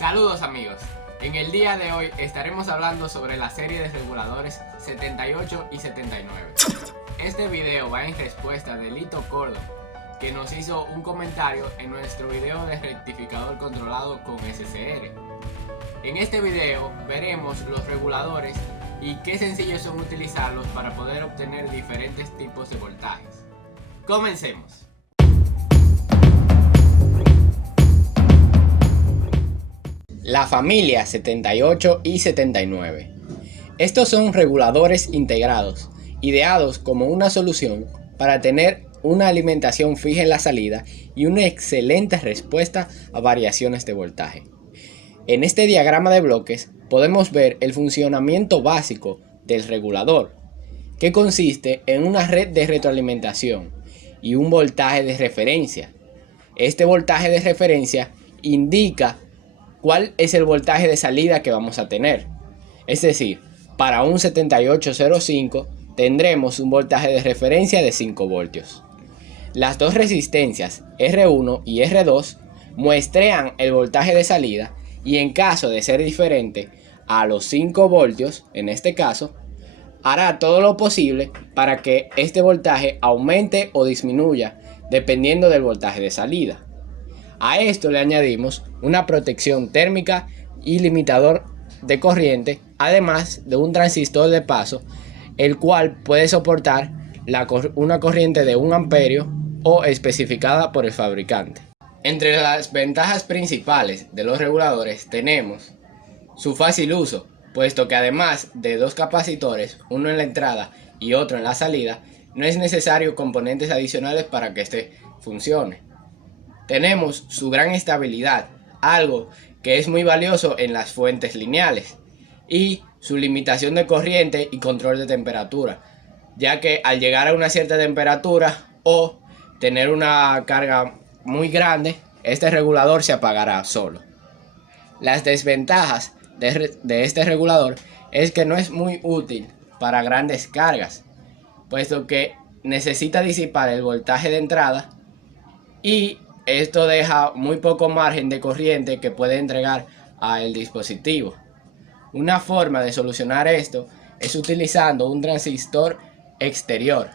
Saludos amigos, en el día de hoy estaremos hablando sobre la serie de reguladores 78 y 79. Este video va en respuesta de Lito Córdoba, que nos hizo un comentario en nuestro video de rectificador controlado con SCR. En este video veremos los reguladores y qué sencillos son utilizarlos para poder obtener diferentes tipos de voltajes. Comencemos. La familia 78 y 79. Estos son reguladores integrados, ideados como una solución para tener una alimentación fija en la salida y una excelente respuesta a variaciones de voltaje. En este diagrama de bloques podemos ver el funcionamiento básico del regulador, que consiste en una red de retroalimentación y un voltaje de referencia. Este voltaje de referencia indica cuál es el voltaje de salida que vamos a tener. Es decir, para un 7805 tendremos un voltaje de referencia de 5 voltios. Las dos resistencias R1 y R2 muestrean el voltaje de salida y en caso de ser diferente a los 5 voltios, en este caso, hará todo lo posible para que este voltaje aumente o disminuya dependiendo del voltaje de salida. A esto le añadimos una protección térmica y limitador de corriente, además de un transistor de paso, el cual puede soportar una corriente de 1 amperio o especificada por el fabricante. Entre las ventajas principales de los reguladores tenemos su fácil uso, puesto que además de dos capacitores, uno en la entrada y otro en la salida, no es necesario componentes adicionales para que este funcione. Tenemos su gran estabilidad, algo que es muy valioso en las fuentes lineales, y su limitación de corriente y control de temperatura, ya que al llegar a una cierta temperatura o tener una carga muy grande, este regulador se apagará solo. Las desventajas de este regulador es que no es muy útil para grandes cargas, puesto que necesita disipar el voltaje de entrada y esto deja muy poco margen de corriente que puede entregar al dispositivo. Una forma de solucionar esto es utilizando un transistor exterior.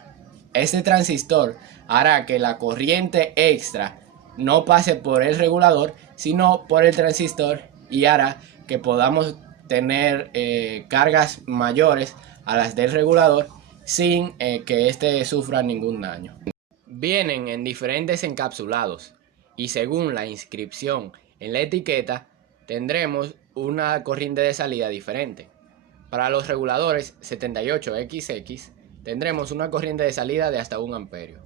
Este transistor hará que la corriente extra no pase por el regulador, sino por el transistor, y hará que podamos tener cargas mayores a las del regulador sin que éste sufra ningún daño. Vienen en diferentes encapsulados y según la inscripción en la etiqueta tendremos una corriente de salida diferente. Para los reguladores 78XX tendremos una corriente de salida de hasta 1 amperio.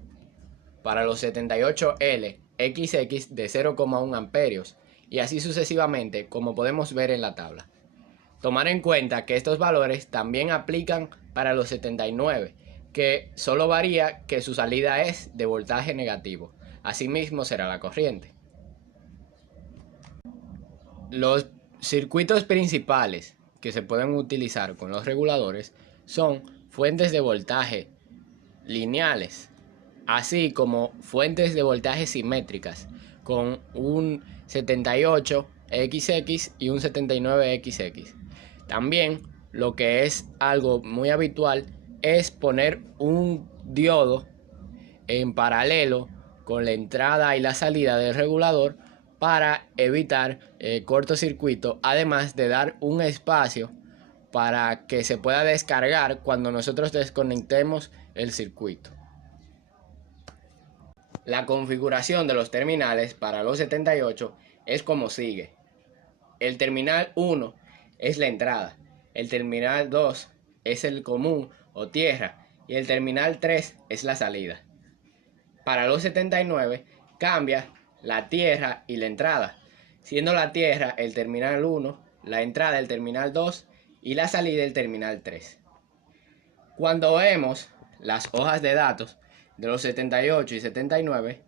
Para los 78LXX de 0,1 amperios y así sucesivamente, como podemos ver en la tabla. Tomar en cuenta que estos valores también aplican para los 79, que solo varía que su salida es de voltaje negativo. Asimismo será la corriente. Los circuitos principales que se pueden utilizar con los reguladores son fuentes de voltaje lineales, así como fuentes de voltaje simétricas con un 78XX y un 79XX. También lo que es algo muy habitual es poner un diodo en paralelo con la entrada y la salida del regulador para evitar cortocircuito, además de dar un espacio para que se pueda descargar cuando nosotros desconectemos el circuito. La configuración de los terminales para los 78 es como sigue. El terminal 1 es la entrada, el terminal 2 es el común o tierra y el terminal 3 es la salida. Para los 79 cambia la tierra y la entrada, siendo la tierra el terminal 1, la entrada el terminal 2 y la salida el terminal 3. Cuando vemos las hojas de datos de los 78 y 79,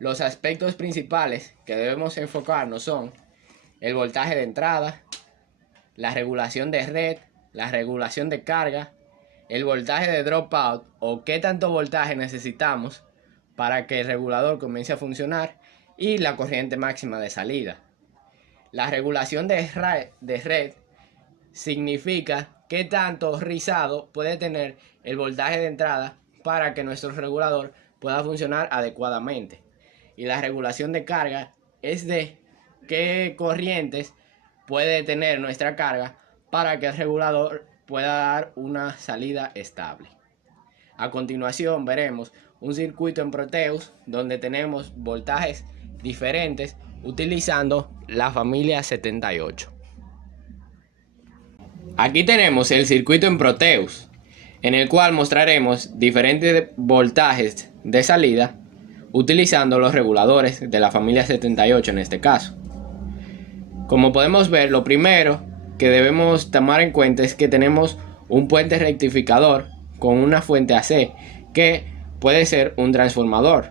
los aspectos principales que debemos enfocarnos son el voltaje de entrada, la regulación de red, la regulación de carga, el voltaje de dropout o qué tanto voltaje necesitamos para que el regulador comience a funcionar y la corriente máxima de salida. La regulación de red significa qué tanto rizado puede tener el voltaje de entrada para que nuestro regulador pueda funcionar adecuadamente. Y la regulación de carga es de qué corrientes puede tener nuestra carga para que el regulador pueda dar una salida estable. A continuación veremos un circuito en Proteus donde tenemos voltajes diferentes utilizando la familia 78. Aquí tenemos el circuito en Proteus, en el cual mostraremos diferentes voltajes de salida utilizando los reguladores de la familia 78 en este caso. Como podemos ver, lo primero que debemos tomar en cuenta es que tenemos un puente rectificador con una fuente AC que puede ser un transformador.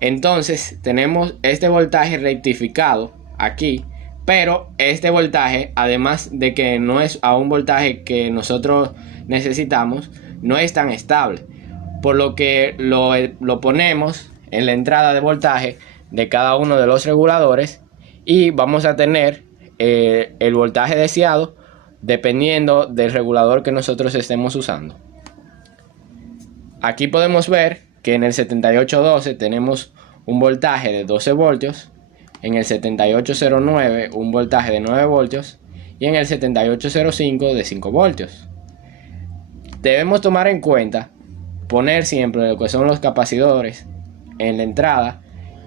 Entonces tenemos este voltaje rectificado aquí, pero este voltaje, además de que no es a un voltaje que nosotros necesitamos, no es tan estable, por lo que lo ponemos en la entrada de voltaje de cada uno de los reguladores y vamos a tener el voltaje deseado dependiendo del regulador que nosotros estemos usando. Aquí podemos ver que en el 7812 tenemos un voltaje de 12 voltios, en el 7809 un voltaje de 9 voltios y en el 7805 de 5 voltios. Debemos tomar en cuenta poner siempre lo que son los capacidores en la entrada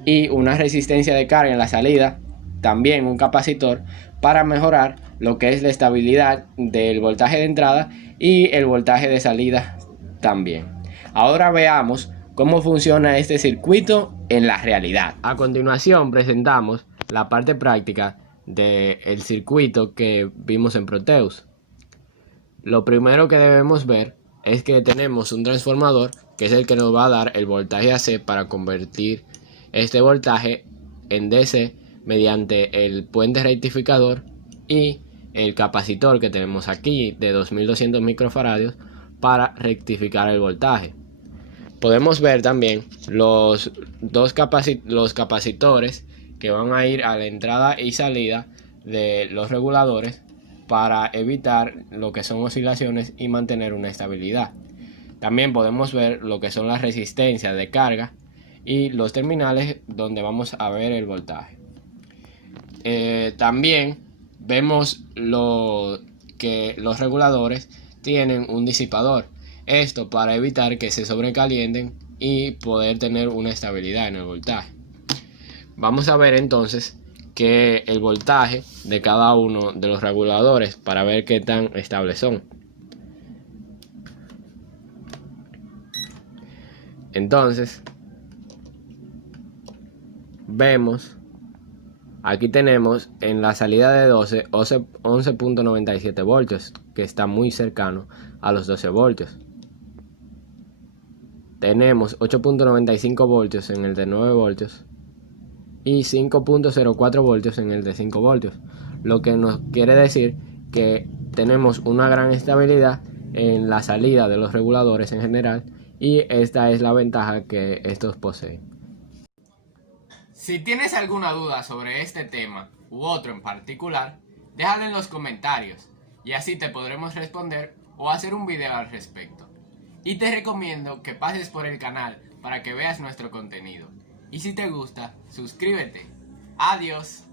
y una resistencia de carga en la salida, también un capacitor, para mejorar lo que es la estabilidad del voltaje de entrada y el voltaje de salida también. Ahora veamos cómo funciona este circuito en la realidad. A continuación presentamos la parte práctica del circuito que vimos en Proteus. Lo primero que debemos ver es que tenemos un transformador que es el que nos va a dar el voltaje AC para convertir este voltaje en DC mediante el puente rectificador y el capacitor que tenemos aquí de 2200 microfaradios para rectificar el voltaje. Podemos ver también los capacitores que van a ir a la entrada y salida de los reguladores para evitar lo que son oscilaciones y mantener una estabilidad. También podemos ver lo que son las resistencias de carga y los terminales donde vamos a ver el voltaje. También vemos que los reguladores tienen un disipador. Esto para evitar que se sobrecalienten y poder tener una estabilidad en el voltaje. Vamos a ver entonces que el voltaje de cada uno de los reguladores para ver qué tan estables son. Entonces vemos, aquí tenemos en la salida de 12 11.97 voltios, que está muy cercano a los 12 voltios. Tenemos 8.95 voltios en el de 9 voltios y 5.04 voltios en el de 5 voltios, lo que nos quiere decir que tenemos una gran estabilidad en la salida de los reguladores en general, y esta es la ventaja que estos poseen. Si tienes alguna duda sobre este tema u otro en particular, déjalo en los comentarios y así te podremos responder o hacer un video al respecto. Y te recomiendo que pases por el canal para que veas nuestro contenido. Y si te gusta, suscríbete. Adiós.